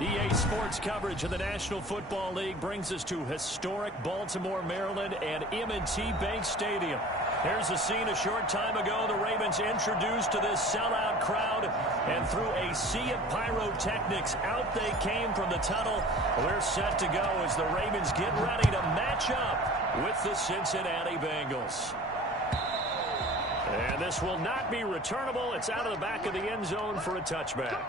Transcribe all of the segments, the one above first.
EA Sports coverage of the National Football League brings us to historic Baltimore, Maryland, and M&T Bank Stadium. Here's the scene a short time ago. The Ravens introduced to this sellout crowd, and through a sea of pyrotechnics, out they came from the tunnel. We're set to go as the Ravens get ready to match up with the Cincinnati Bengals. And this will not be returnable. It's out of the back of the end zone for a touchback.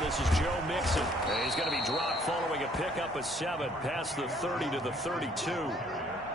This is Joe Mixon. He's going to be dropped following a pickup of 7 past the 30 to the 32.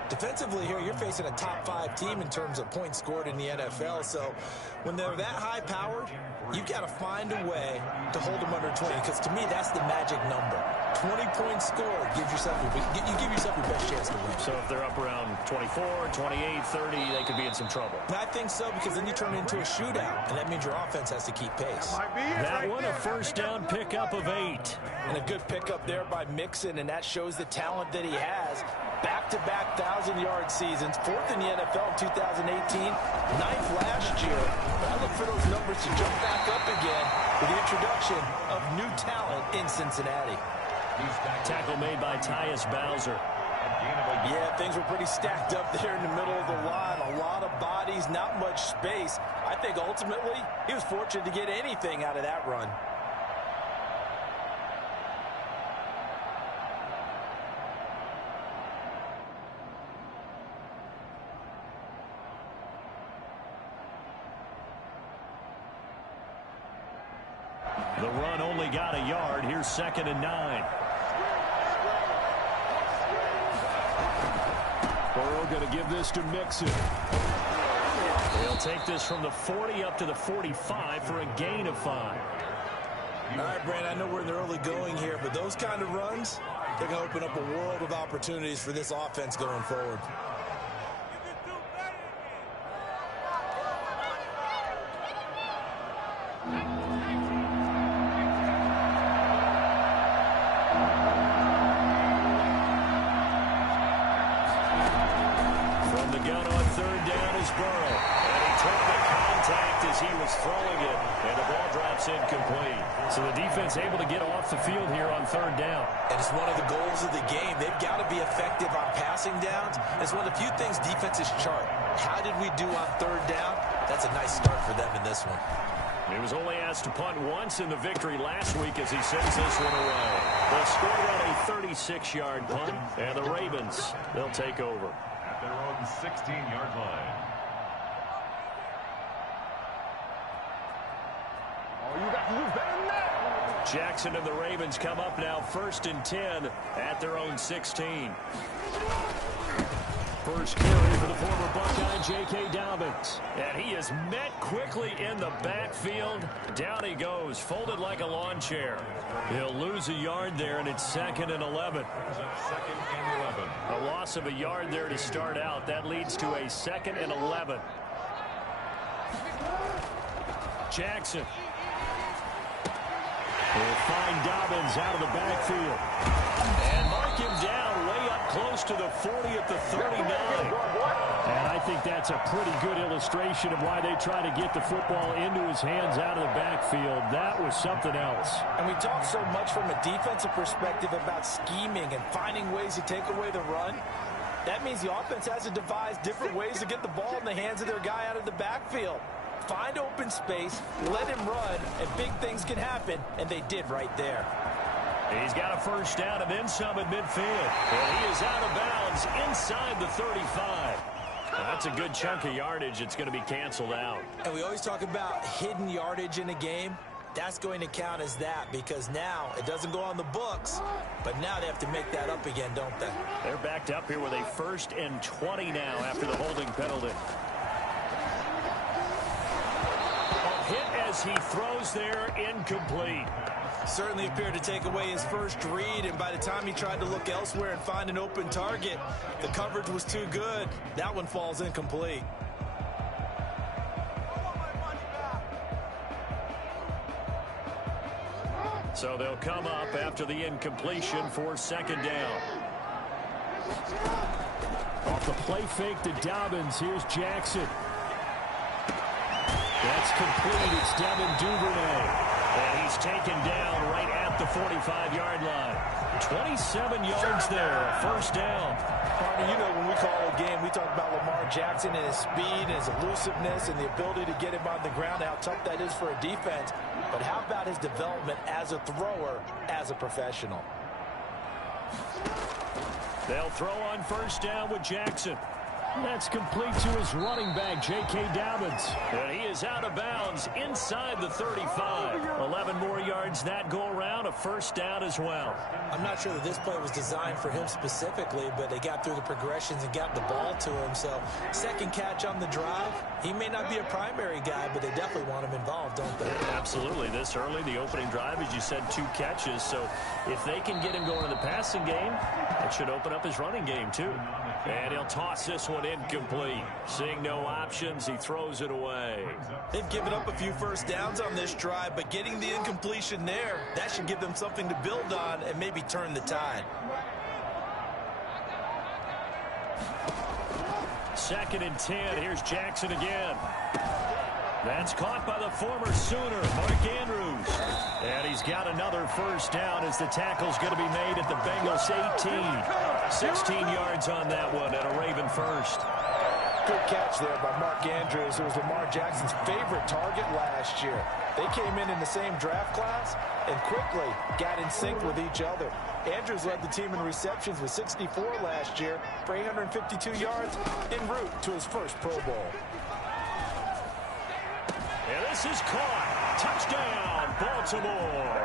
Defensively here, you're facing a top 5 team in terms of points scored in the NFL. So when they're that high-powered, you've got to find a way to hold them under 20. Because to me, that's the magic number. 20 points scored gives yourself you give yourself your best chance to win. So if they're up around 24, 28, 30, they could be in some trouble. I think so, because then you turn it into a shootout, and that means your offense has to keep pace. That one, a first down pickup of 8. And a good pickup there by Mixon, and that shows the talent that he has. Back-to-back 1,000-yard seasons, 4th in the NFL in 2018, 9th last year. But I look for those numbers to jump back up again with the introduction of new talent in Cincinnati. Tackle made by Tyus Bowser. Yeah, things were pretty stacked up there in the middle of the line. A lot of bodies, not much space. I think ultimately he was fortunate to get anything out of that run. The run only got a yard. Here's 2nd and 9. Burrow going to give this to Mixon. He'll take this from the 40 up to the 45 for a gain of 5. All right, Brand, I know we're in the early going here, but those kind of runs, they're going to open up a world of opportunities for this offense going forward. Incomplete. So the defense able to get off the field here on 3rd down. And it's one of the goals of the game. They've got to be effective on passing downs. It's one of the few things defenses chart. How did we do on 3rd down? That's a nice start for them in this one. He was only asked to punt once in the victory last week as he sends this one away. They'll score on a 36-yard punt, and the Ravens, they'll take over. At their own 16-yard line. Jackson and the Ravens come up now 1st and 10 at their own 16. First carry for the former Buckeye, J.K. Dobbins. And he is met quickly in the backfield. Down he goes, folded like a lawn chair. He'll lose a yard there, and it's 2nd and 11. 2nd and 11. A loss of a yard there to start out. That leads to a 2nd and 11. Jackson. We'll find Dobbins out of the backfield. And mark him down way up close to the 40 at the 39. And I think that's a pretty good illustration of why they try to get the football into his hands out of the backfield. That was something else. And we talk so much from a defensive perspective about scheming and finding ways to take away the run. That means the offense has to devise different ways to get the ball in the hands of their guy out of the backfield. Find open space, let him run, and big things can happen, and they did right there. He's got a first down and then some at midfield. And he is out of bounds inside the 35. That's a good chunk of yardage. It's going to be canceled out. And we always talk about hidden yardage in a game. That's going to count as that because now it doesn't go on the books, but now they have to make that up again, don't they? They're backed up here with a 1st and 20 now after the holding penalty. Hit as he throws there, incomplete. Certainly appeared to take away his first read, and by the time he tried to look elsewhere and find an open target, the coverage was too good. That one falls incomplete. So they'll come up after the incompletion for second down. Off the play fake to Dobbins. Here's Jackson. That's complete. It's Devin Duvernay. And he's taken down right at the 45-yard line. 27 yards there, first down. Barney, you know when we call a game, we talk about Lamar Jackson and his speed and his elusiveness and the ability to get him on the ground, how tough that is for a defense. But how about his development as a thrower, as a professional? They'll throw on first down with Jackson. That's complete to his running back, J.K. Dobbins. And he is out of bounds inside the 35. 11 more yards that go around, a first down as well. I'm not sure that this play was designed for him specifically, but they got through the progressions and got the ball to him. So second catch on the drive. He may not be a primary guy, but they definitely want him involved, don't they? Absolutely. This early, the opening drive, as you said, 2 catches. So if they can get him going in the passing game, that should open up his running game too. And he'll toss this one incomplete. Seeing no options, he throws it away. They've given up a few first downs on this drive, but getting the incompletion there, that should give them something to build on and maybe turn the tide. Second and 10. Here's Jackson again. That's caught by the former Sooner, Mark Andrews. And he's got another first down as the tackle's going to be made at the Bengals 18. 16 yards on that one and a Raven first. Good catch there by Mark Andrews, who was Lamar Jackson's favorite target last year. They came in the same draft class and quickly got in sync with each other. Andrews led the team in receptions with 64 last year for 852 yards en route to his first Pro Bowl. And this is caught. Touchdown, Baltimore.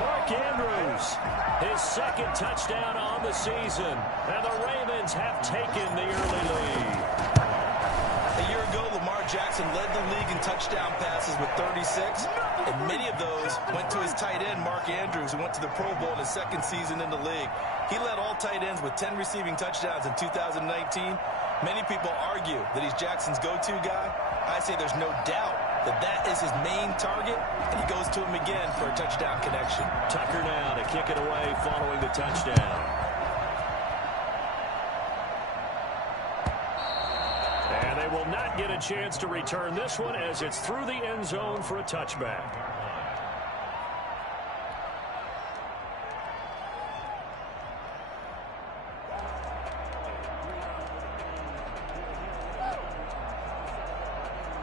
Mark Andrews, his second touchdown on the season. And the Ravens have taken the early lead. A year ago, Lamar Jackson led the league in touchdown passes with 36. And many of those went to his tight end, Mark Andrews, who went to the Pro Bowl in his second season in the league. He led all tight ends with 10 receiving touchdowns in 2019. Many people argue that he's Jackson's go-to guy. I say there's no doubt that that is his main target, and he goes to him again for a touchdown connection. Tucker now to kick it away following the touchdown. And they will not get a chance to return this one as it's through the end zone for a touchback.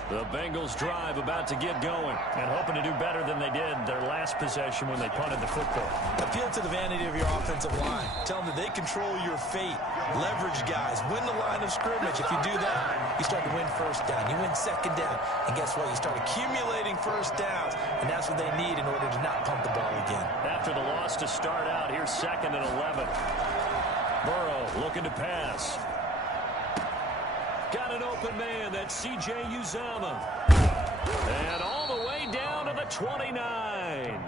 The Bengals drive about to get going and hoping to do better than they did their last possession when they punted the football. Appeal to the vanity of your offensive line. Tell them that they control your fate. Leverage guys. Win the line of scrimmage. If you do that, you start to win first down. You win second down. And guess what? You start accumulating first downs. And that's what they need in order to not pump the ball again. After the loss to start out, here's second and 11. Burrow looking to pass. Got an open man, that's C.J. Uzomah. And all the way down to the 29.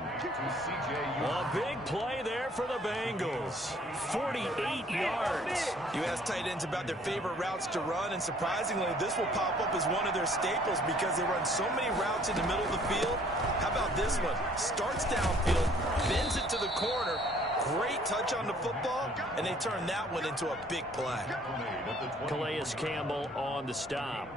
A big play there for the Bengals. 48 yards. You ask tight ends about their favorite routes to run, and surprisingly, this will pop up as one of their staples because they run so many routes in the middle of the field. How about this one? Starts downfield, bends it to the corner. Great touch on the football, and they turn that one into a big play. Calais Campbell on the stop.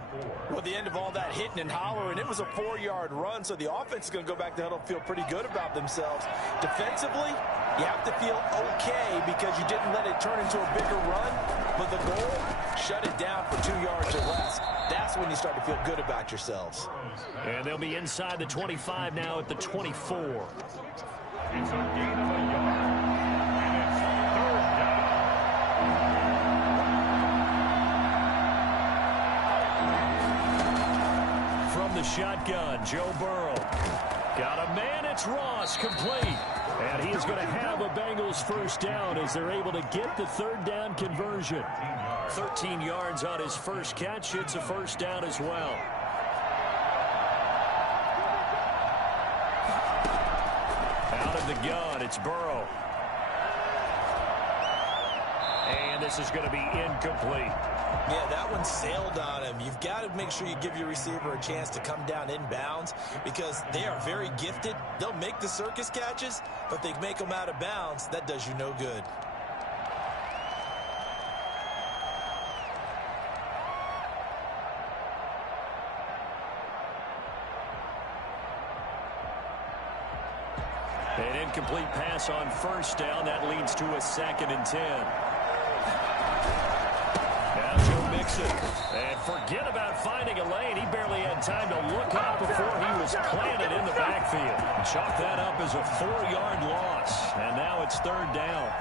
Well, at the end of all that hitting and hollering, it was a 4-yard run, so the offense is going to go back to huddle and feel pretty good about themselves. Defensively, you have to feel okay because you didn't let it turn into a bigger run, but the goal, shut it down for 2 yards or less. That's when you start to feel good about yourselves. And they'll be inside the 25 now at the 24. It's a gain of a yard. From the shotgun, Joe Burrow. Got a man, it's Ross, complete. And he is going to have a Bengals first down as they're able to get the third down conversion. 13 yards on his first catch. It's a first down as well. Out of the gun, it's Burrow. And And this is going to be incomplete. Yeah, that one sailed on him. You've got to make sure you give your receiver a chance to come down inbounds because they are very gifted. They'll make the circus catches, but they make them out of bounds. That does you no good. An incomplete pass on first down. That leads to a 2nd and 10. Now Joe Mixon. And forget about finding a lane. He barely had time to look up before he was planted in the backfield. Chalk that up as a 4-yard loss. And now it's 3rd down.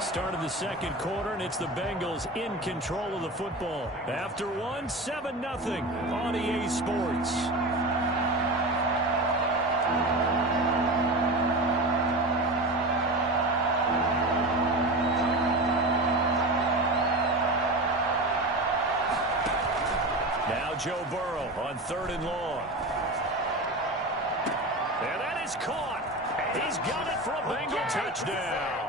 Start of the 2nd quarter, and it's the Bengals in control of the football. After one, 7-0 on EA Sports. Now Joe Burrow on 3rd and long. And that is caught. He's got it for a Bengal touchdown.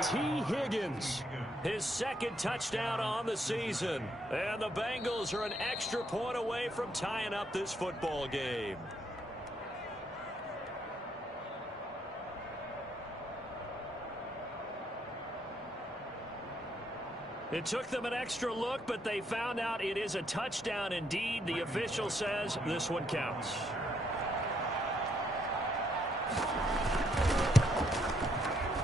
T. Higgins, his 2nd touchdown on the season. And the Bengals are an extra point away from tying up this football game. It took them an extra look, but they found out it is a touchdown indeed. The official says this one counts.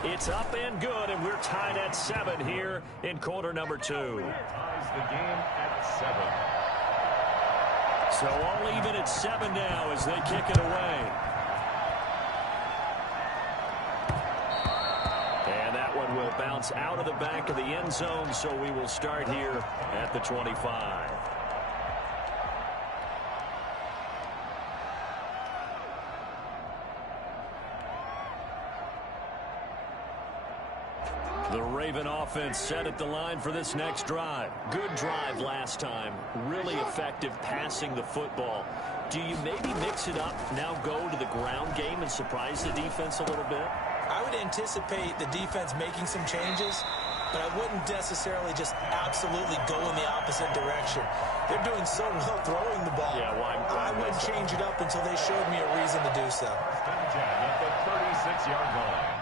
It's up and good, and we're tied at 7 here in quarter number 2. Ties the game at 7. So all even at 7 now as they kick it away. And that one will bounce out of the back of the end zone, so we will start here at the 25. The Raven offense set at the line for this next drive. Good drive last time. Really effective passing the football. Do you maybe mix it up, now go to the ground game and surprise the defense a little bit? I would anticipate the defense making some changes, but I wouldn't necessarily just absolutely go in the opposite direction. They're doing so well throwing the ball. Yeah, well, I wouldn't change it up until they showed me a reason to do so. At the 36-yard line.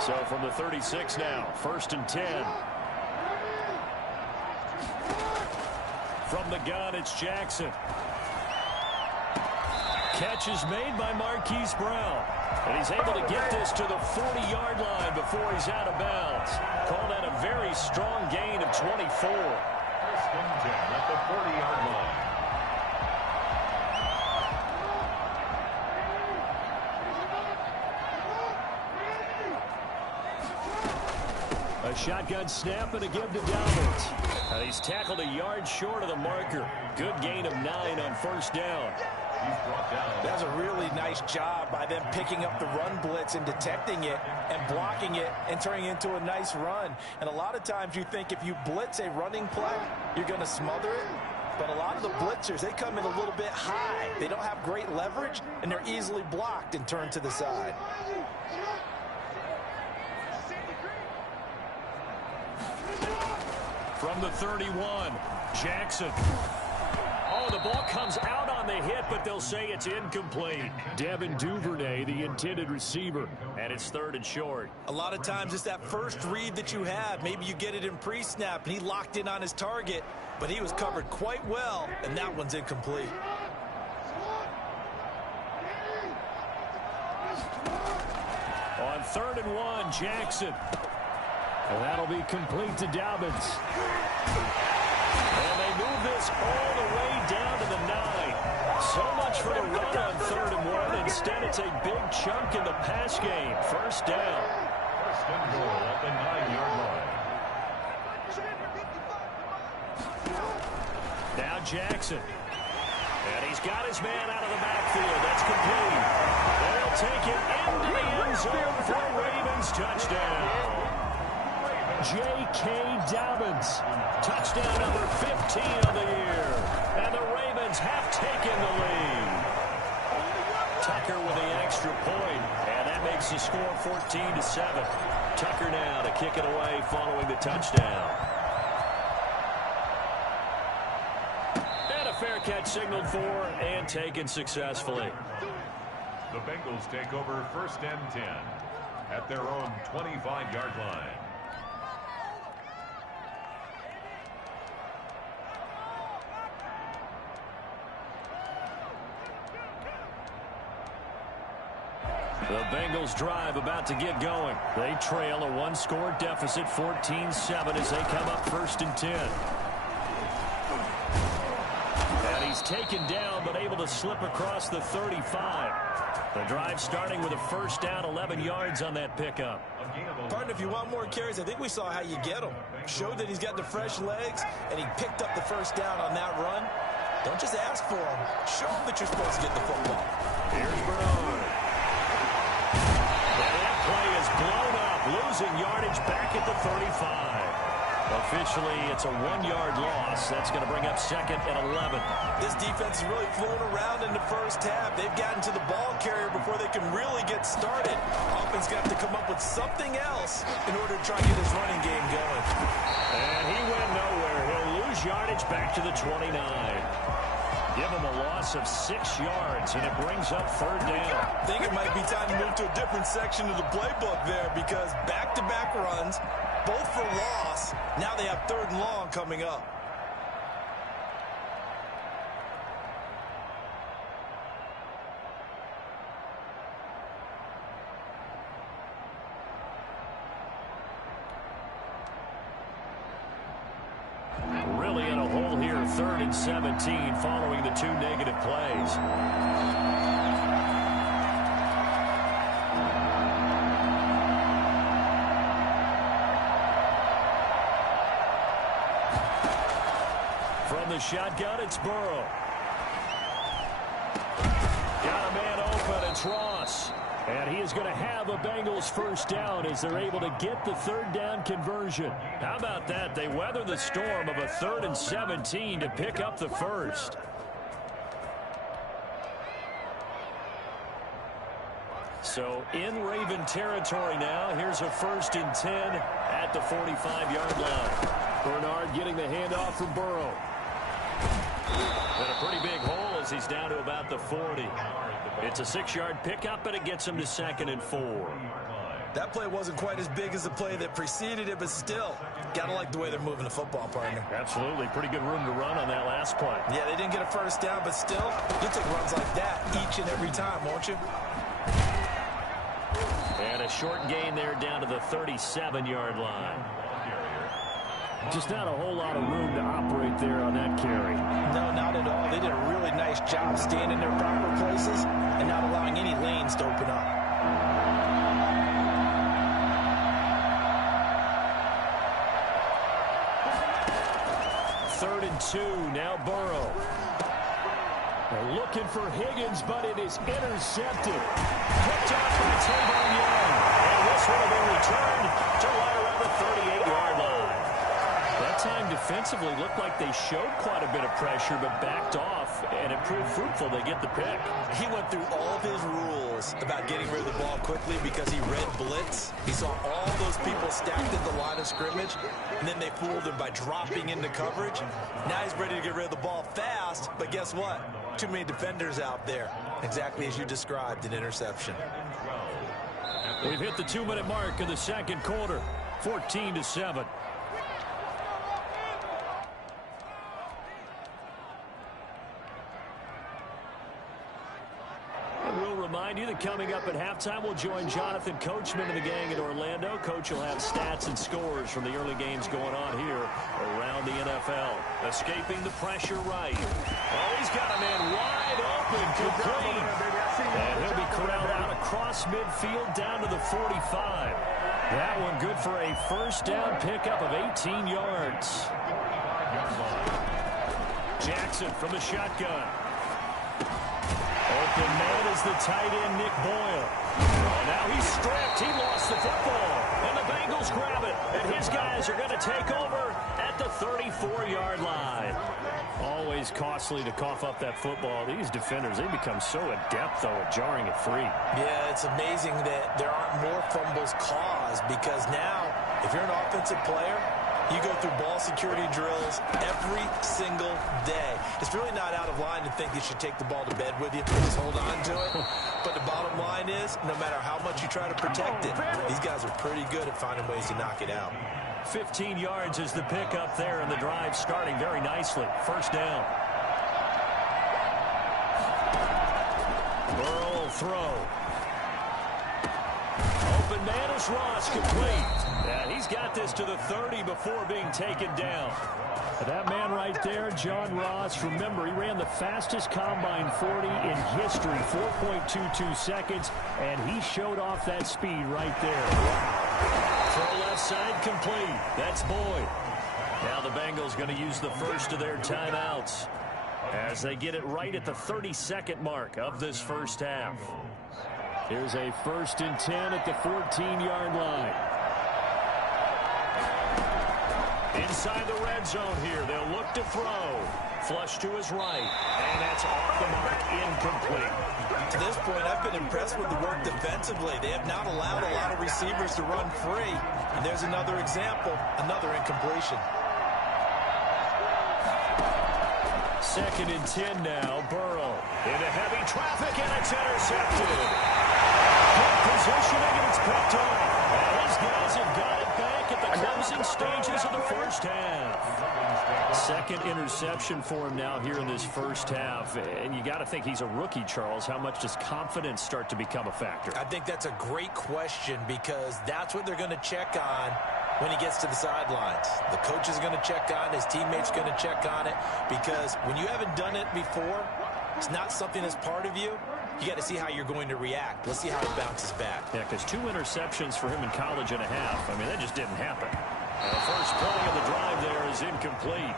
So from the 36 now, 1st and 10. From the gun, it's Jackson. Catch is made by Marquise Brown. And he's able to get this to the 40-yard line before he's out of bounds. Called that a very strong gain of 24. 1st and 10 at the 40-yard line. A shotgun snap and a give to Dobbins. And he's tackled a yard short of the marker. Good gain of 9 on 1st down. He's brought down. That's a really nice job by them picking up the run blitz and detecting it and blocking it and turning it into a nice run. And a lot of times you think if you blitz a running play, you're going to smother it. But a lot of the blitzers, they come in a little bit high. They don't have great leverage, and they're easily blocked and turned to the side. From the 31, Jackson. Oh, the ball comes out on the hit, but they'll say it's incomplete. Devin Duvernay, the intended receiver, and it's 3rd and short. A lot of times it's that first read that you have. Maybe you get it in pre-snap, and he locked in on his target, but he was covered quite well, and that one's incomplete. On 3rd and 1, Jackson. And that'll be complete to Dobbins. And they move this all the way down to the 9. So much for the run on 3rd and 1. Instead, it's a big chunk in the pass game. 1st down. 1st and goal at the 9-yard line. Now Jackson. And he's got his man out of the backfield. That's complete. They'll take it into the end zone for a Ravens touchdown. J.K. Dobbins, touchdown number 15 of the year. And the Ravens have taken the lead. Tucker with the extra point, and that makes the score 14-7. Tucker now to kick it away following the touchdown. And a fair catch signaled for and taken successfully. The Bengals take over 1st and 10 at their own 25-yard line. The Bengals drive about to get going. They trail a one-score deficit, 14-7, as they come up 1st and 10. And he's taken down, but able to slip across the 35. The drive starting with a 1st down, 11 yards on that pickup. Partner, if you want more carries, I think we saw how you get them. Showed that he's got the fresh legs, and he picked up the 1st down on that run. Don't just ask for him. Show him that you're supposed to get the football. Here's Bernard. And that play is blown up, losing yardage back at the 35. Officially, it's a 1-yard loss. That's going to bring up 2nd and 11. This defense is really flown around in the first half. They've gotten to the ball carrier before they can really get started. Offense got to come up with something else in order to try to get his running game going. And he went nowhere. He'll lose yardage back to the 29. Give him a loss of 6 yards, and it brings up 3rd down. I think it might be time to move to a different section of the playbook there, because back-to-back runs, both for loss. Now they have 3rd and long coming up. Really in a hole here, 3rd and 17, following the 2 negative plays. From the shotgun, it's Burrow. Got a man open, it's Ross. And he is going to have a Bengals 1st down as they're able to get the 3rd down conversion. How about that? They weather the storm of a 3rd and 17 to pick up the 1st. So in Raven territory now. Here's a 1st and 10 at the 45-yard line. Bernard getting the handoff from Burrow. And a pretty big hole as he's down to about the 40. It's a 6-yard pickup, and it gets him to 2nd and 4. That play wasn't quite as big as the play that preceded it, but still, gotta like the way they're moving the football, partner. Absolutely. Pretty good room to run on that last play. Yeah, they didn't get a 1st down, but still, you'll take runs like that each and every time, won't you? And a short gain there down to the 37-yard line. Just not a whole lot of room to operate there on that carry. No, not at all. They did a really nice job staying in their proper places and not allowing any lanes to open up. Third and 2, now Burrow. They're looking for Higgins, but it is intercepted. Picked off by Tavon Young. And this one will be returned to right around the 38-yard line. That time defensively looked like they showed quite a bit of pressure, but backed off, and it proved fruitful. They get the pick. He went through all of his rules about getting rid of the ball quickly because he read blitz. He saw all those people stacked at the line of scrimmage, and then they fooled him by dropping into coverage. Now he's ready to get rid of the ball fast, but guess what? Too many defenders out there. Exactly as you described, an interception. We've hit the 2-minute mark in the second quarter, 14-7. Remind you that coming up at halftime, we'll join Jonathan Coachman and the gang in Orlando. Coach will have stats and scores from the early games going on here around the NFL. Escaping the pressure right. Oh, he's got a man wide open, complete. And he'll be corralled out across midfield down to the 45. That one good for a 1st down pickup of 18 yards. Jackson from the shotgun. Open man is the tight end, Nick Boyle. Oh, now he's stripped. He lost the football. And the Bengals grab it. And his guys are going to take over at the 35. 34-yard line. Always costly to cough up that football. These defenders, they become so adept, though, at jarring it free. Yeah, it's amazing that there aren't more fumbles caused because now, if you're an offensive player, you go through ball security drills every single day. It's really not out of line to think you should take the ball to bed with you and just hold on to it. But the bottom line is, no matter how much you try to protect it, these guys are pretty good at finding ways to knock it out. 15 yards is the pickup there, and the drive starting very nicely. First down. Burrow will throw. Open man is Ross, complete. And he's got this to the 30 before being taken down. That man right there, John Ross, remember, he ran the fastest combine 40 in history, 4.22 seconds, and he showed off that speed right there. Throw left side complete. That's Boyd. Now the Bengals going to use the first of their timeouts as they get it right at the 32nd mark of this first half. Here's a 1st and 10 at the 14-yard line. Inside the red zone here. They'll look to throw. Flush to his right. And that's off the mark. Incomplete. To this point, I've been impressed with the work defensively. They have not allowed a lot of receivers to run free. And there's another example, another incompletion. 2nd and 10 now. Burrow into heavy traffic, and it's intercepted. Good positioning, and it's picked off. And these guys have got it back at the closing stages of the first half. 2nd interception for him now here in this first half. And you got to think he's a rookie, Charles. How much does confidence start to become a factor? I think that's a great question because that's what they're going to check on when he gets to the sidelines. The coach is going to check on it. His teammates are going to check on it because when you haven't done it before, it's not something that's part of you. You got to see how you're going to react. Let's see how it bounces back. Yeah, because 2 interceptions for him in college and a half. I mean, that just didn't happen. And the first play of the drive there is incomplete.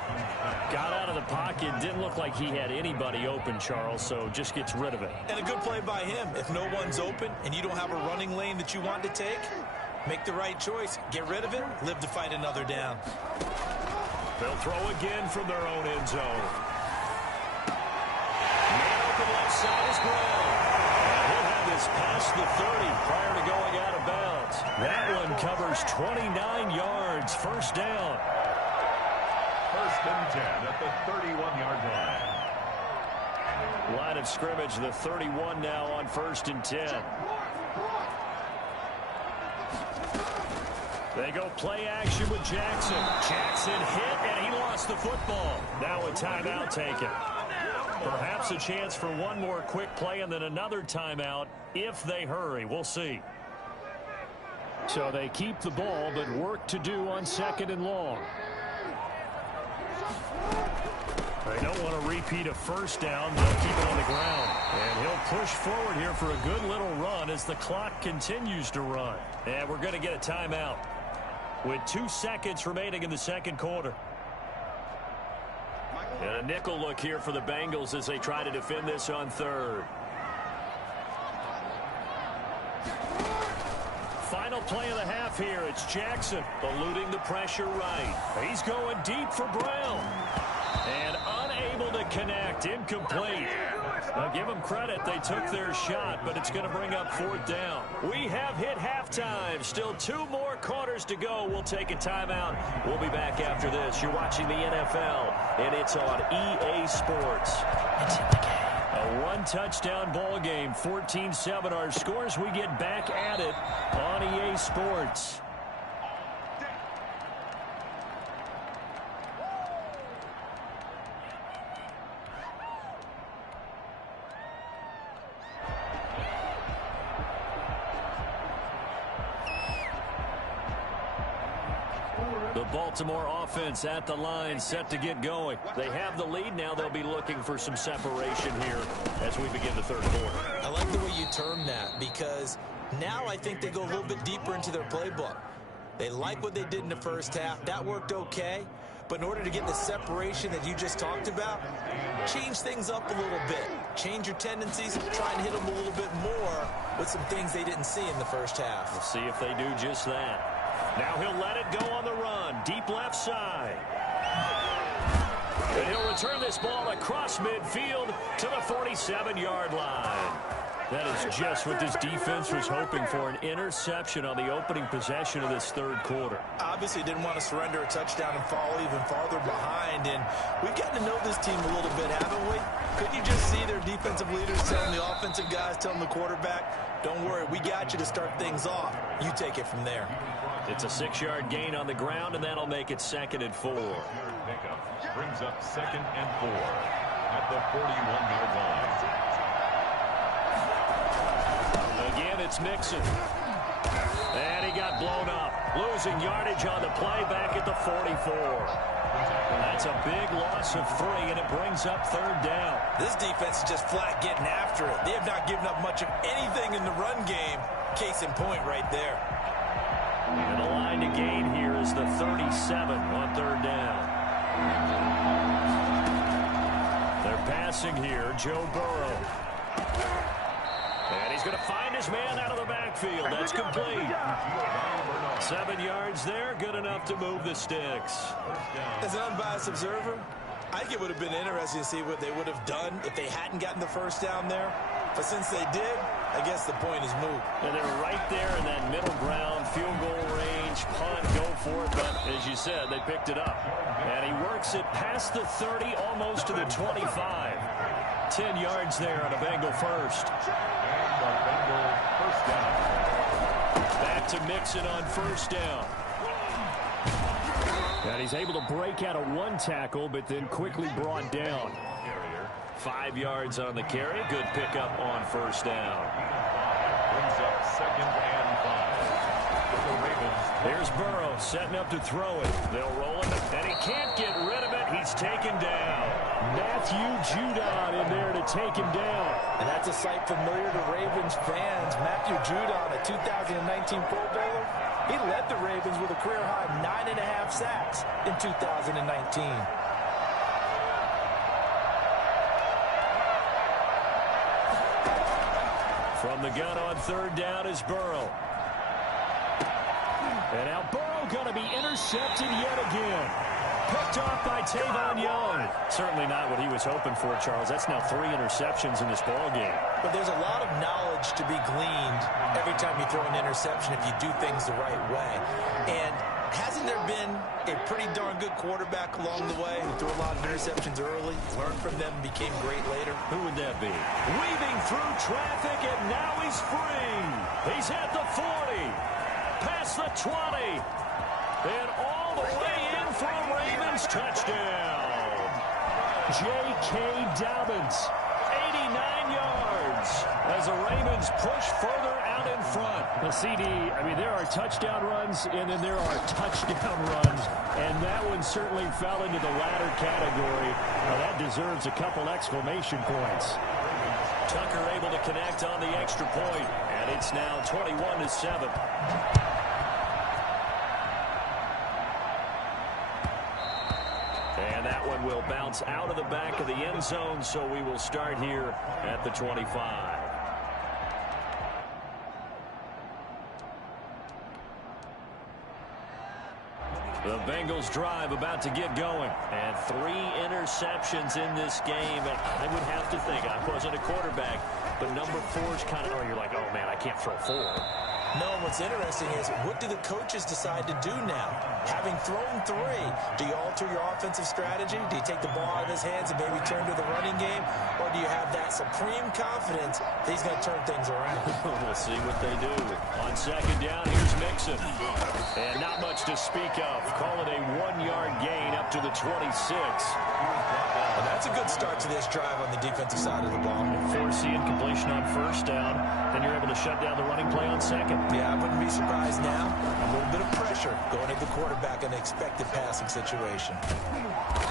Got out of the pocket. Didn't look like he had anybody open, Charles, so just gets rid of it. And a good play by him. If no one's open and you don't have a running lane that you want to take, make the right choice. Get rid of it. Live to fight another down. They'll throw again from their own end zone. Man open left side is Brown. And he'll have this past the 30 prior to going out of bounds. That one covers 29 yards. First down. 1st and 10 at the 31-yard line. Line of scrimmage, the 31 now on 1st and 10. They go play action with Jackson. Jackson hit, and he lost the football. Now a timeout taken. Perhaps a chance for one more quick play and then another timeout if they hurry. We'll see. So they keep the ball, but work to do on 2nd and long. They don't want to repeat a first down. They'll keep it on the ground. And he'll push forward here for a good little run as the clock continues to run. And we're going to get a timeout with 2 seconds remaining in the 2nd quarter. And a nickel look here for the Bengals as they try to defend this on 3rd. Final play of the half here. It's Jackson eluding the pressure right. He's going deep for Brown. And unable to connect. Incomplete. Now give them credit. They took their shot, but it's going to bring up 4th down. We have hit halftime. Still 2 more quarters to go. We'll take a timeout. We'll be back after this. You're watching the NFL, and it's on EA Sports. It's in the game. A 1-touchdown ball game, 14-7. Our scores, we get back at it on EA Sports. The Baltimore offense at the line, set to get going. They have the lead now. They'll be looking for some separation here as we begin the 3rd quarter. I like the way you term that because now I think they go a little bit deeper into their playbook. They like what they did in the first half. That worked okay. But in order to get the separation that you just talked about, change things up a little bit. Change your tendencies, try and hit them a little bit more with some things they didn't see in the first half. We'll see if they do just that. Now he'll let it go on the run. Deep left side. return this ball across midfield to the 47-yard line. That is just what this defense was hoping for, an interception on the opening possession of this third quarter. Obviously didn't want to surrender a touchdown and fall even farther behind, and we've gotten to know this team a little bit, haven't we? Couldn't you just see their defensive leaders telling the offensive guys, telling the quarterback, don't worry, we got you to start things off. You take it from there. It's a 6-yard gain on the ground, and that'll make it 2nd and 4. Pickup brings up 2nd and 4 at the 41-yard line. Again, it's Mixon. And he got blown up. Losing yardage on the play back at the 44. That's a big loss of 3, and it brings up 3rd down. This defense is just flat getting after it. They have not given up much of anything in the run game. Case in point right there. And the line to gain here is the 37 on 3rd down. They're passing here. Joe Burrow. And he's going to find his man out of the backfield. That's complete. 7 yards there, good enough to move the sticks. As an unbiased observer, I think it would have been interesting to see what they would have done if they hadn't gotten the first down there. But since they did, I guess the point is moot. And they're right there in that middle ground, field goal range, punt, go for it. But as you said, they picked it up. And he works it past the 30, almost to the 25. 10 yards there on a Bengal first. And a Bengal first down. Back to Mixon on 1st down. And he's able to break out of 1 tackle, but then quickly brought down. 5 yards on the carry. Good pickup on 1st down. Brings up 2nd and 5. The Ravens. Here's Burrow setting up to throw it. They'll roll it, and he can't get rid of it. He's taken down. Matthew Judon in there to take him down. And that's a sight familiar to Ravens fans. Matthew Judon, a 2019 Pro Bowler, he led the Ravens with a career-high 9.5 sacks in 2019. From the gun on 3rd down is Burrow. And now Burrow going to be intercepted yet again. Picked off by Tavon Young. Certainly not what he was hoping for, Charles. That's now 3 interceptions in this ball game. But there's a lot of knowledge to be gleaned every time you throw an interception if you do things the right way. And hasn't there been a pretty darn good quarterback along the way who threw a lot of interceptions early, learned from them, and became great later? Who would that be? Weaving through traffic, and now he's free. He's at the 40, past the 20, and all the way in for a Ravens touchdown. J.K. Dobbins, 89 yards, as the Ravens push further out in front. The CD, I mean, there are touchdown runs, and then there are touchdown runs, and that one certainly fell into the latter category. Well, that deserves a couple exclamation points. Tucker able to connect on the extra point, and it's now 21-7. And that one will bounce out of the back of the end zone, so we will start here at the 25. The Bengals drive about to get going. And 3 interceptions in this game. And I would have to think, I wasn't a quarterback, but number 4 is kind of, you're like, oh, man, I can't throw 4. No, what's interesting is, what do the coaches decide to do now? Having thrown 3, do you alter your offensive strategy? Do you take the ball out of his hands and maybe turn to the running game? Or do you have that supreme confidence that he's going to turn things around? We'll see what they do. On 2nd down, here's Mixon. And not much to speak of. Call it a 1-yard gain up to the 26. And that's a good start to this drive on the defensive side of the ball. Force the incompletion on 1st down. Then you're able to shut down the running play on 2nd. Yeah, I wouldn't be surprised now. A little bit of pressure going at the quarterback in an expected passing situation.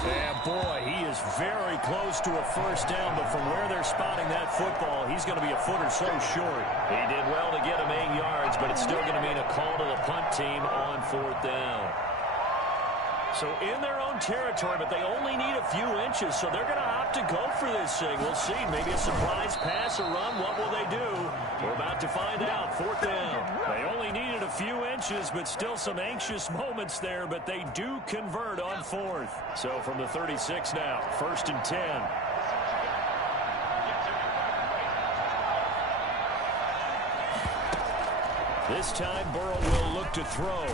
And boy, he is very close to a 1st down, but from where they're spotting that football, he's going to be a foot or so short. He did well to get him 8 yards, but it's still going to mean a call to the punt team on 4th down. So in their own territory, but they only need a few inches, so they're going to opt to go for this thing. We'll see. Maybe a surprise pass or run. What will they do? We're about to find out. 4th down. They only needed a few inches, but still some anxious moments there, but they do convert on 4th. So from the 36 now, 1st and 10. This time, Burrow will look to throw.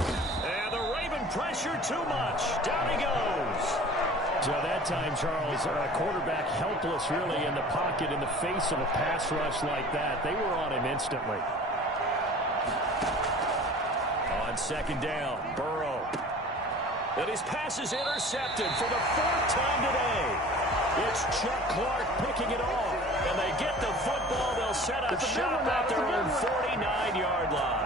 And the Raven pressure too much. Down he goes. So that time, Charles, quarterback helpless really in the pocket in the face of a pass rush like that. They were on him instantly. On 2nd down, Burrow. And his pass is intercepted for the 4th time today. It's Chuck Clark picking it off. And they get the football. They'll set up shop at their own 49-yard line.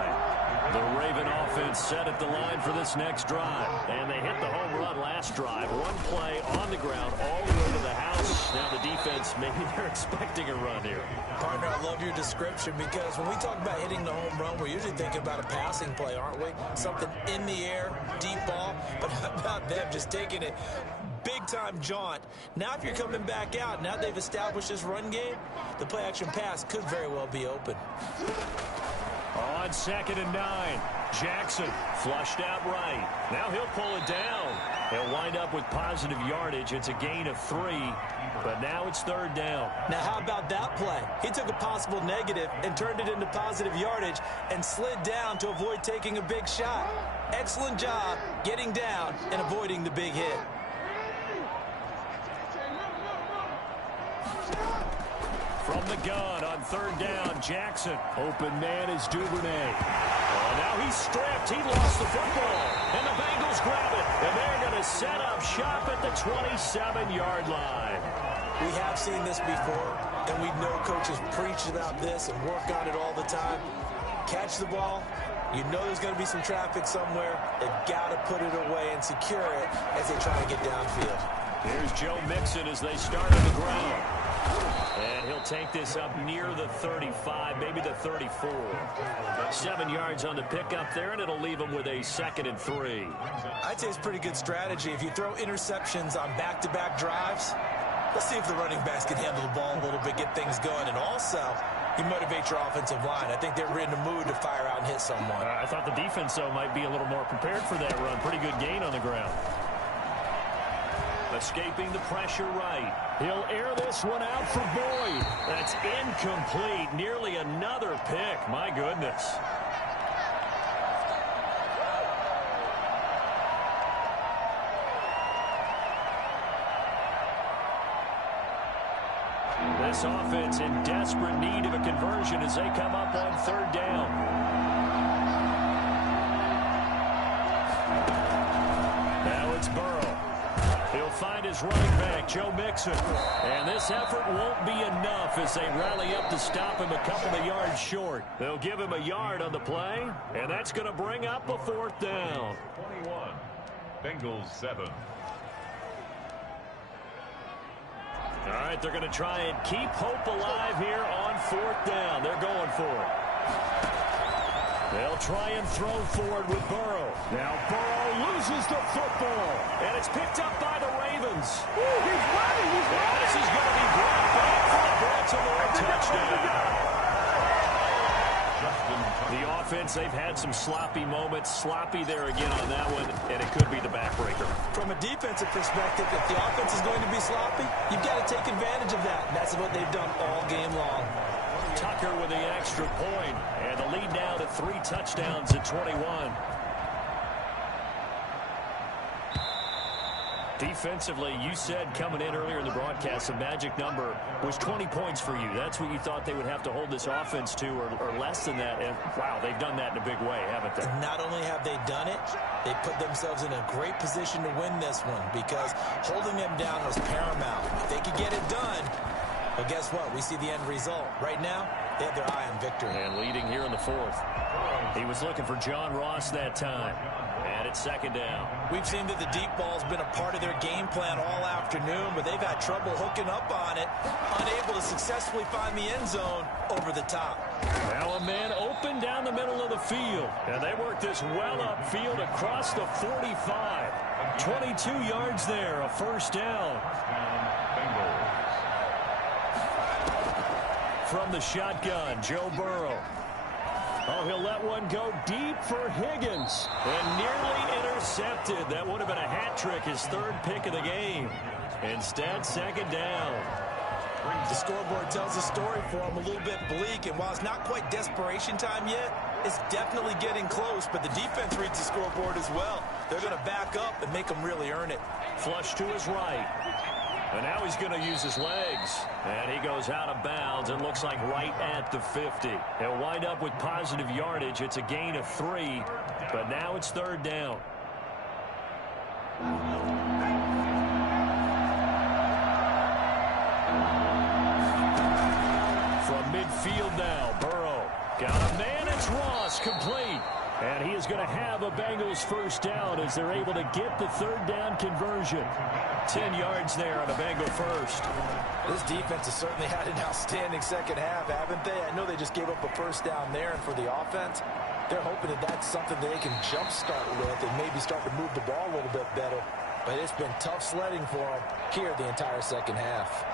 The Raven offense set at the line for this next drive. And they hit the home run last drive. One play on the ground all the way to the house. Now the defense, maybe they're expecting a run here. Partner, I love your description because when we talk about hitting the home run, we're usually thinking about a passing play, aren't we? Something in the air, deep ball. But how about them just taking it big-time jaunt? Now if you're coming back out, now they've established this run game, the play-action pass could very well be open. On 2nd and 9, Jackson flushed out right. Now he'll pull it down. He'll wind up with positive yardage. It's a gain of 3, but now it's 3rd down. Now how about that play? He took a possible negative and turned it into positive yardage and slid down to avoid taking a big shot. Excellent job getting down and avoiding the big hit. From the gun on 3rd down, Jackson. Open man is Duvernay. Oh, now he's stripped. He lost the football. And the Bengals grab it. And they're going to set up shop at the 27-yard line. We have seen this before, and we know coaches preach about this and work on it all the time. Catch the ball. You know there's going to be some traffic somewhere. They've got to put it away and secure it as they try to get downfield. Here's Joe Mixon as they start on the ground. And he'll take this up near the 35, maybe the 34. 7 yards on the pickup there, and it'll leave him with a 2nd and 3. I'd say it's pretty good strategy. If you throw interceptions on back-to-back drives, let's see if the running backs can handle the ball a little bit, get things going. And also, you motivate your offensive line. I think they're in the mood to fire out and hit someone. I thought the defense, though, might be a little more prepared for that run. Pretty good gain on the ground. Escaping the pressure right. He'll air this one out for Boyd. That's incomplete. Nearly another pick. My goodness. This offense in desperate need of a conversion as they come up on 3rd down. Now it's Burrow. He'll find his running back, Joe Mixon. And this effort won't be enough as they rally up to stop him a couple of yards short. They'll give him a yard on the play, and that's going to bring up a 4th down. 21, Bengals 7. All right, they're going to try and keep hope alive here on 4th down. They're going for it. They'll try and throw forward with Burrow. Now Burrow loses the football. And it's picked up by the Ravens. Ooh, he's running. And this is going to be brought back for the Baltimore touchdown. The offense, they've had some sloppy moments. Sloppy there again on that one, and it could be the backbreaker. From a defensive perspective, if the offense is going to be sloppy, you've got to take advantage of that. And that's what they've done all game long. Tucker with the extra point, and the lead now to 3 touchdowns at 21. Defensively, you said coming in earlier in the broadcast, the magic number was 20 points for you. That's what you thought they would have to hold this offense to, or less than that. And, wow, they've done that in a big way, haven't they? Not only have they done it, they put themselves in a great position to win this one because holding them down was paramount. If they could get it done, well, guess what? We see the end result. Right now, they have their eye on victory. And leading here in the 4th. He was looking for John Ross that time. And it's 2nd down. We've seen that the deep ball's been a part of their game plan all afternoon, but they've had trouble hooking up on it, unable to successfully find the end zone over the top. Now a man open down the middle of the field. And they work this well upfield across the 45. 22 yards there, a first down. From the shotgun, Joe Burrow. Oh, he'll let one go deep for Higgins. And nearly intercepted. That would have been a hat trick, his third pick of the game. Instead, second down. The scoreboard tells the story for him, a little bit bleak. And while it's not quite desperation time yet, it's definitely getting close. But the defense reads the scoreboard as well. They're going to back up and make them really earn it. Flush to his right. And now he's going to use his legs. And he goes out of bounds. It looks like right at the 50. He'll wind up with positive yardage. It's a gain of 3. But now it's third down. From midfield now, Burrow. Got a man. It's Ross, complete. And he is going to have a Bengals first down as they're able to get the third down conversion. 10 yards there on a Bengal first. This defense has certainly had an outstanding second half, haven't they? I know they just gave up a first down there, and for the offense, they're hoping that that's something that they can jumpstart with and maybe start to move the ball a little bit better. But it's been tough sledding for them here the entire second half.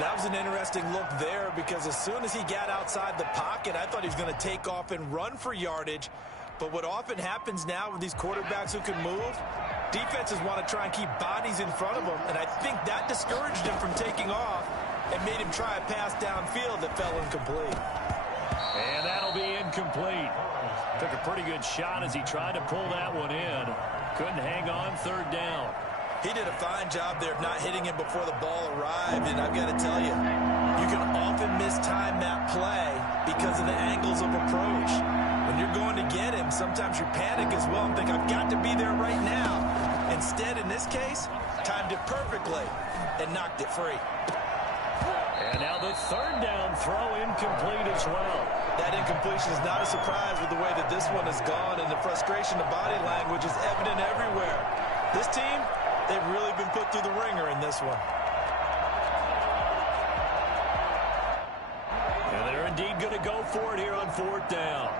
That was an interesting look there because as soon as he got outside the pocket, I thought he was going to take off and run for yardage. But what often happens now with these quarterbacks who can move, defenses want to try and keep bodies in front of them, and I think that discouraged him from taking off and made him try a pass downfield that fell incomplete. And that'll be incomplete. Took a pretty good shot as he tried to pull that one in. Couldn't hang on, third down. He did a fine job there of not hitting him before the ball arrived, and I've got to tell you, you can often mistime that play because of the angles of approach. When you're going to get him, sometimes you panic as well and think, I've got to be there right now. Instead, in this case, timed it perfectly and knocked it free. And now the third down throw incomplete as well. That incompletion is not a surprise with the way that this one has gone, and the frustration of body language is evident everywhere. This team, they've really been put through the ringer in this one. And they're indeed going to go for it here on fourth down.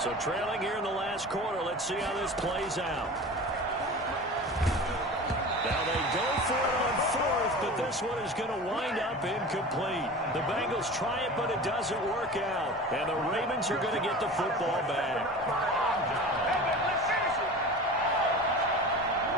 So trailing here in the last quarter, let's see how this plays out. Now they go for it on fourth, but this one is going to wind up incomplete. The Bengals try it, but it doesn't work out. And the Ravens are going to get the football back.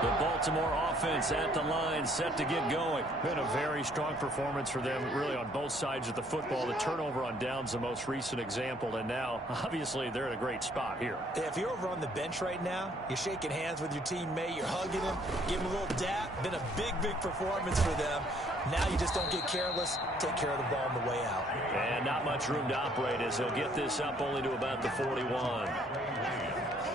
The Baltimore offense at the line, set to get going. Been a very strong performance for them, really on both sides of the football. The turnover on downs, the most recent example, and now, obviously, they're in a great spot here. If you're over on the bench right now, you're shaking hands with your teammate, you're hugging him, give him a little dap. Been a big, big performance for them. Now you just don't get careless. Take care of the ball on the way out. And not much room to operate as he'll get this up only to about the 41.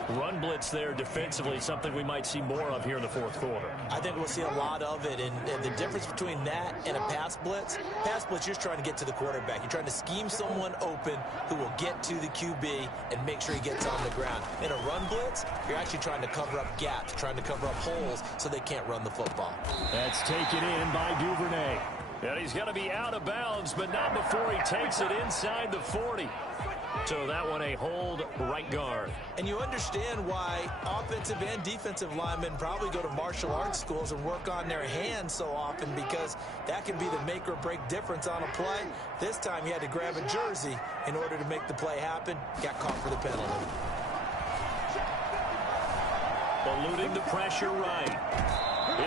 Run blitz there defensively, something we might see more of here in the fourth quarter. I think we'll see a lot of it, and the difference between that and a pass blitz, you're just trying to get to the quarterback. You're trying to scheme someone open who will get to the QB and make sure he gets on the ground. In a run blitz, you're actually trying to cover up gaps, trying to cover up holes so they can't run the football. That's taken in by Duvernay. And he's going to be out of bounds, but not before he takes it inside the 40. So that one a hold right guard. And you understand why offensive and defensive linemen probably go to martial arts schools and work on their hands so often, because that can be the make or break difference on a play. This time he had to grab a jersey in order to make the play happen. Got caught for the penalty. Eluding the pressure right.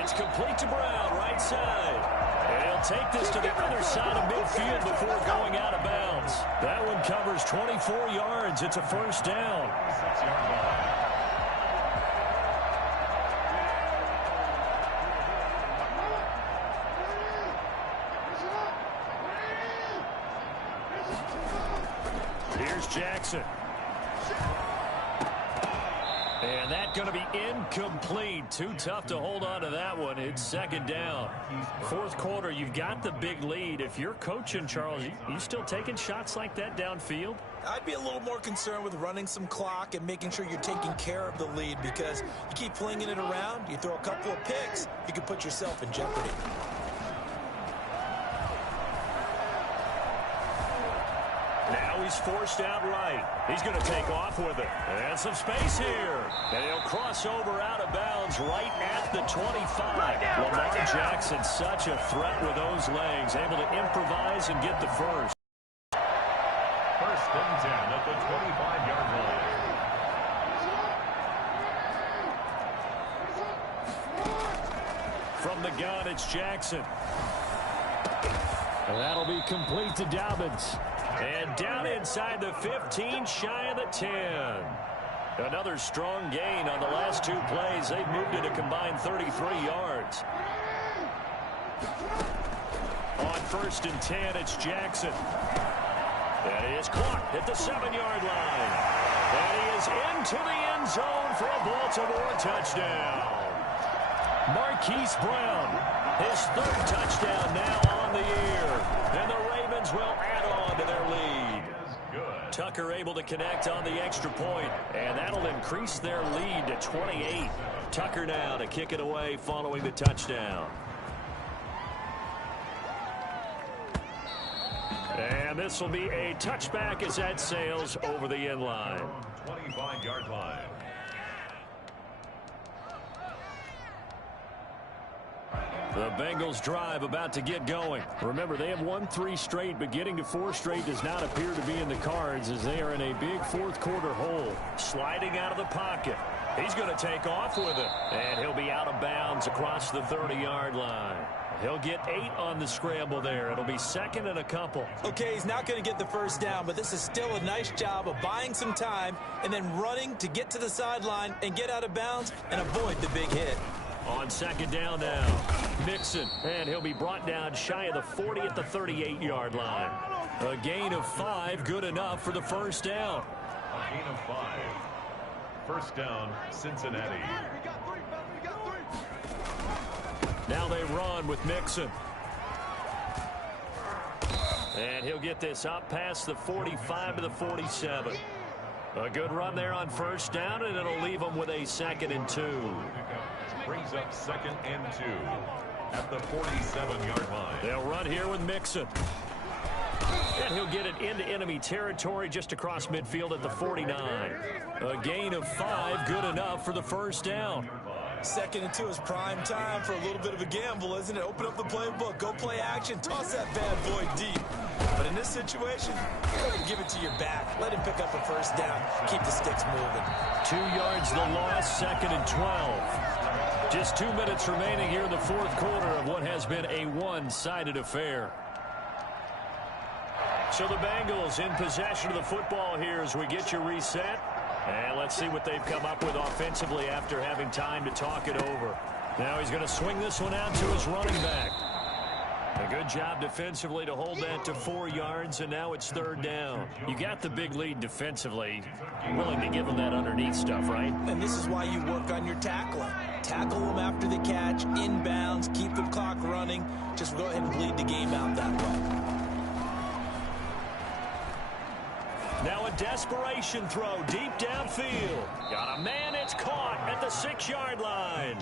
It's complete to Brown, right side. And he'll take this to the other side of midfield before going out of bounds. That one covers 24 yards. It's a first down. Here's Jackson. And that's going to be incomplete. Too tough to hold on to that one. It's second down. Fourth quarter, you've got the big lead. If you're coaching, Charles, you still taking shots like that downfield? I'd be a little more concerned with running some clock and making sure you're taking care of the lead, because you keep flinging it around, you throw a couple of picks, you can put yourself in jeopardy. Now he's forced out right. He's going to take off with it. And some space here. And he'll cross over out of bounds right at the 25. Lamar Jackson, such a threat with those legs, able to improvise and get the first. First and 10 at the 25-yard line. From the gun, it's Jackson. And that'll be complete to Dobbins. And down inside the 15, shy of the 10. Another strong gain on the last two plays. They've moved it a combined 33 yards. On first and 10, it's Jackson. And he is caught at the 7-yard line. And he is into the end zone for a Baltimore touchdown. Marquise Brown, his third touchdown now on the year. And the Ravens will add on to their lead. Tucker able to connect on the extra point, and that'll increase their lead to 28. Tucker now to kick it away following the touchdown. And this will be a touchback as that sails over the end line. 25-yard line. The Bengals drive about to get going. Remember, they have won 3 straight, but getting to 4 straight does not appear to be in the cards as they are in a big fourth-quarter hole. Sliding out of the pocket. He's going to take off with it, and he'll be out of bounds across the 30-yard line. He'll get 8 on the scramble there. It'll be second and a couple. Okay, he's not going to get the first down, but this is still a nice job of buying some time and then running to get to the sideline and get out of bounds and avoid the big hit. On second down now, Mixon, and he'll be brought down shy of the 40 at the 38-yard line. A gain of 5, good enough for the first down. A gain of 5. First down, Cincinnati. Now they run with Mixon. And he'll get this up past the 45 to the 47. A good run there on first down, and it'll leave them with a 2nd and 2. Brings up 2nd and 2 at the 47-yard line. They'll run here with Mixon. And he'll get it into enemy territory just across midfield at the 49. A gain of 5, good enough for the first down. 2nd and 2 is prime time for a little bit of a gamble, isn't it? Open up the playbook, go play action, toss that bad boy deep. But in this situation, go ahead and give it to your back. Let him pick up a first down. Keep the sticks moving. 2 yards the loss, 2nd and 12. Just 2 minutes remaining here in the fourth quarter of what has been a one-sided affair. So the Bengals in possession of the football here as we get you reset. And let's see what they've come up with offensively after having time to talk it over. Now he's going to swing this one out to his running back. A good job defensively to hold that to 4 yards, and now it's third down. You got the big lead defensively. You're willing to give them that underneath stuff, right? And this is why you work on your tackling. Tackle them after the catch, inbounds, keep the clock running. Just go ahead and bleed the game out that way. Now a desperation throw deep downfield. Got a man, it's caught at the 6-yard line.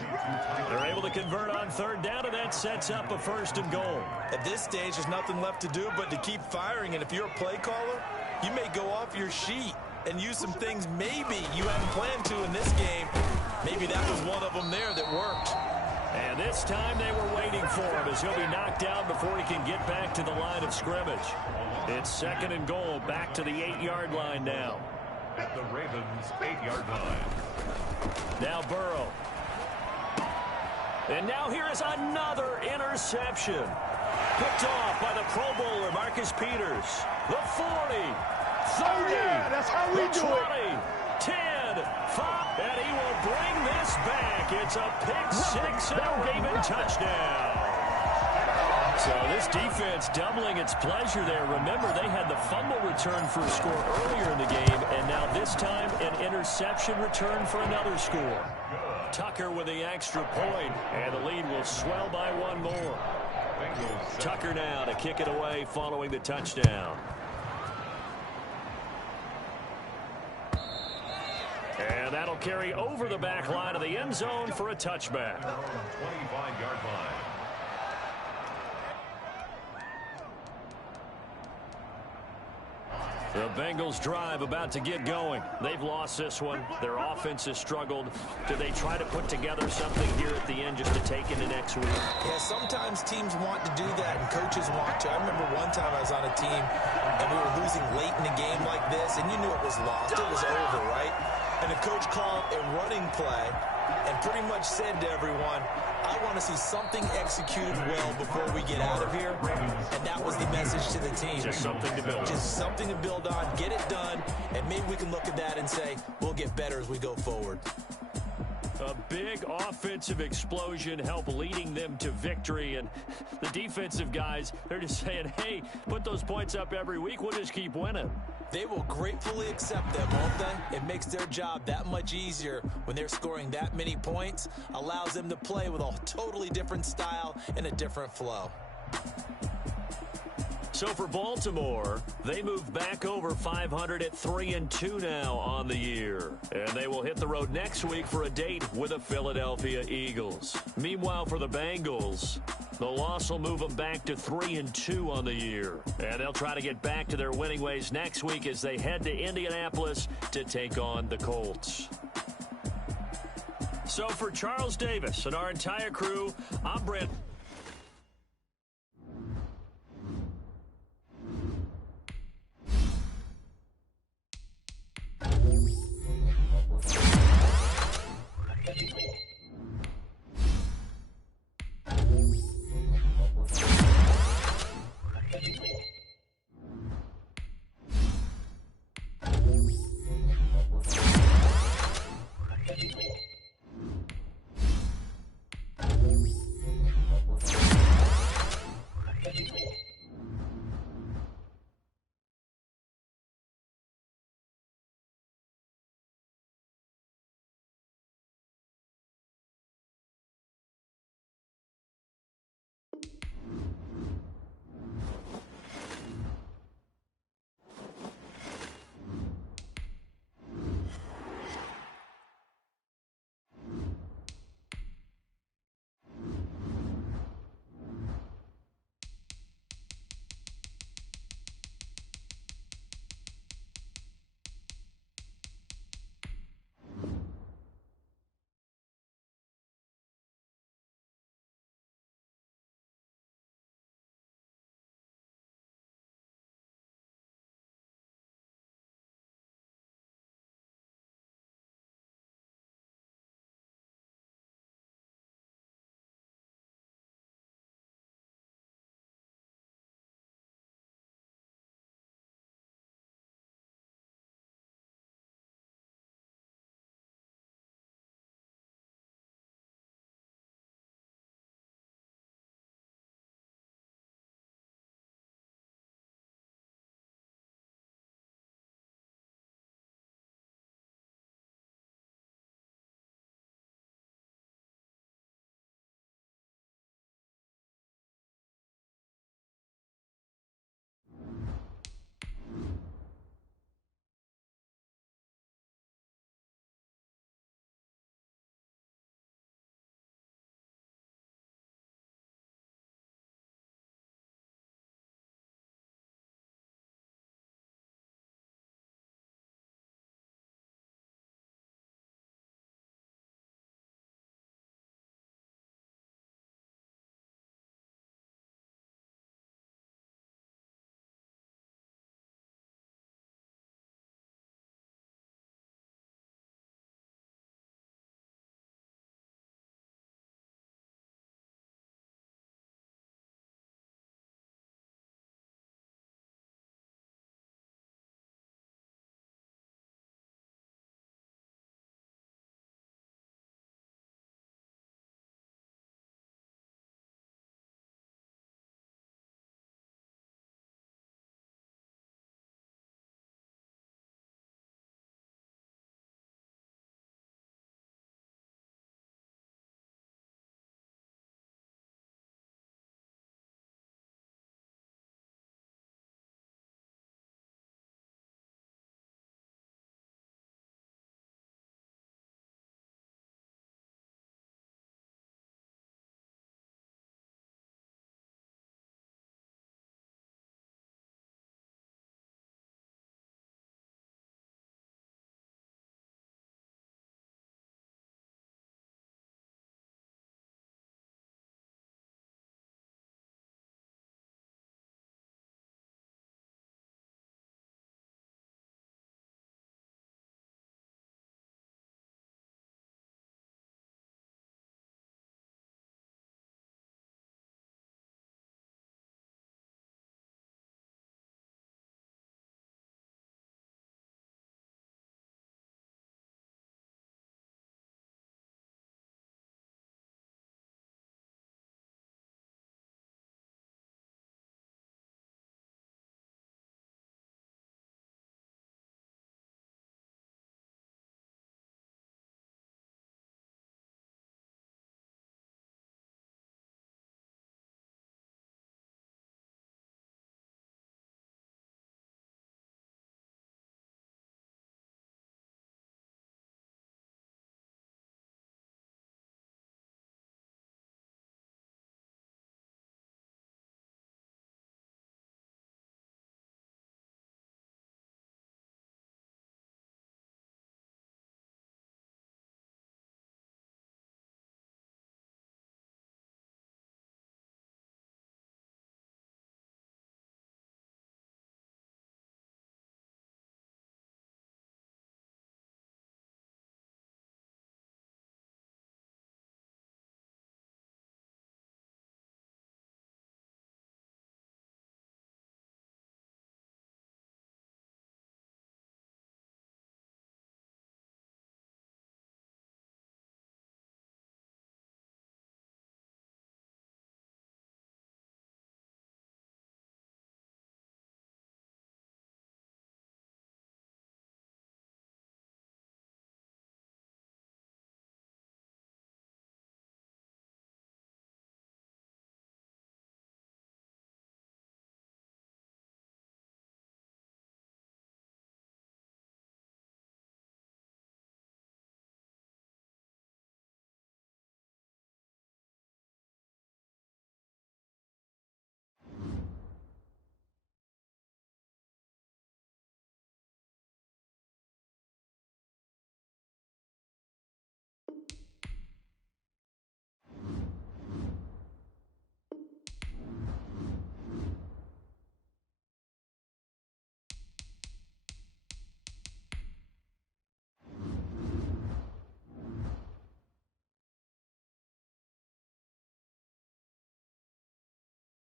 They're able to convert on third down, and that sets up a 1st and goal. At this stage, there's nothing left to do but to keep firing. And if you're a play caller, you may go off your sheet and use some things maybe you hadn't planned to in this game. Maybe that was one of them there that worked. And this time they were waiting for him as he'll be knocked down before he can get back to the line of scrimmage. It's 2nd and goal, back to the 8-yard line now. At the Ravens' 8-yard line. Now Burrow. And now here is another interception. Picked off by the Pro Bowler, Marcus Peters. The 40, 30, that's how we the 20, 10, 5, and he will bring this back. It's a pick-6 and a Raven touchdown. So this defense doubling its pleasure there. Remember, they had the fumble return for a score earlier in the game, and now this time an interception return for another score. Tucker with the extra point, and the lead will swell by 1 more. Tucker now to kick it away following the touchdown. And that'll carry over the back line of the end zone for a touchback. 25-yard line. The Bengals drive about to get going. They've lost this one. Their offense has struggled. Do they try to put together something here at the end just to take into next week? Yeah, sometimes teams want to do that and coaches want to. I remember one time I was on a team and we were losing late in a game like this, and you knew it was lost. It was over, right? And the coach called a running play and pretty much said to everyone, I want to see something executed well before we get out of here. And that was the message to the team. Just something to build on. Just something to build on, get it done, and maybe we can look at that and say, we'll get better as we go forward. A big offensive explosion helped leading them to victory. And the defensive guys, they're just saying, hey, put those points up every week. We'll just keep winning. They will gratefully accept them, won't they? It makes their job that much easier when they're scoring that many points. Allows them to play with a totally different style and a different flow. So for Baltimore, they move back over 500 at 3-2 now on the year. And they will hit the road next week for a date with the Philadelphia Eagles. Meanwhile, for the Bengals, the loss will move them back to 3-2 on the year. And they'll try to get back to their winning ways next week as they head to Indianapolis to take on the Colts. So for Charles Davis and our entire crew, I'm Brent.